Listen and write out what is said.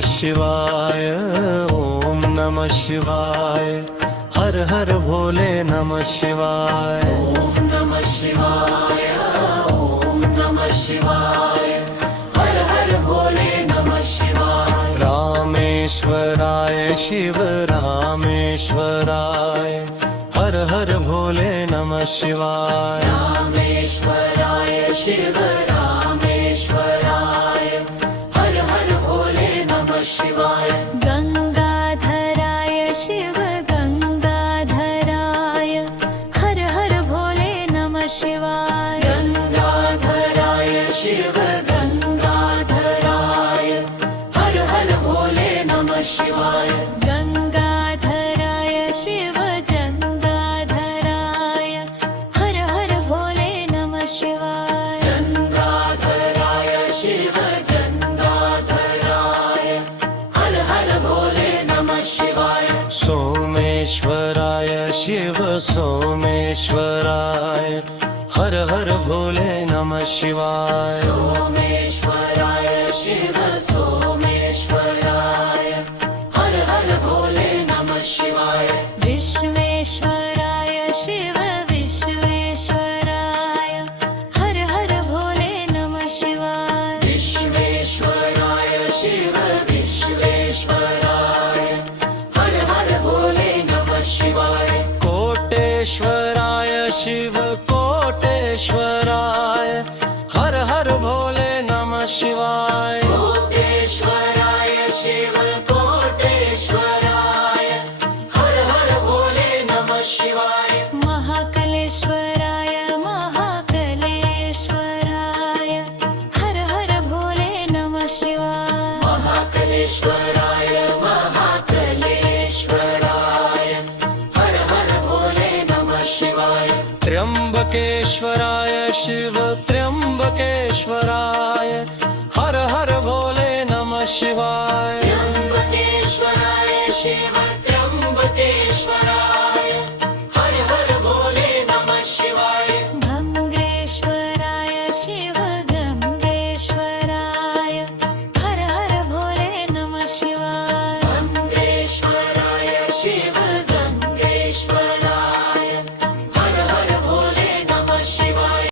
शिवाय, ओम नमः शिवाय, हर हर भोले नमः शिवाय। ओम नमः शिवाय, ओम नमः शिवाय, हर हर भोले नमः शिवाय। रामेश्वराय शिव रामेश्वराय, हर हर भोले नमः शिवाय। रामेश्वराय शिव रामेश्वराय, हर हर भोले नमः शिवाय। गंगाधराय शिव गंगाधराय, हर हर भोले नमः शिवाय। गंगाधराय शिव गंगाधराय, हर हर भोले नमः शिवाय। गंगाधराय शिव गंगाधराय, हर हर भोले नमः शिवाय। गंगाधराय शिव गंगाधराय, हर हर भोले नमः शिवाय। सोमेश्वराय शिव सोमेश्वराय, हर हर भोले नमः शिवाय। सोमेश्वराय शिव सोमेश्वराय, हर हर भोले नमः शिवाय। विश्वेश्वराय शिव विश्वेश्वराय, हर हर भोले नमः शिवाय। विश्वेश्वराय शिव विश्वेश्वराय, हर हर भोले नमः शिवाय। कोटेश्वराय शिव कोटेश्वराय, हर हर भोले नमः शिवाय। कोटेश्वराय शिव कोटेश्वराय, हर हर भोले नमः शिवाय। महाकलेश्वराय महाकलेश्वराय, हर हर भोले नमः शिवाय। महाकलेश्वराय महाकलेश्वराय, हर हर भोले नमः शिवाय। त्र्यंबकेश्वराय शिव त्र्यंबकेश्वराय, हर हर भोले नमः शिवाय।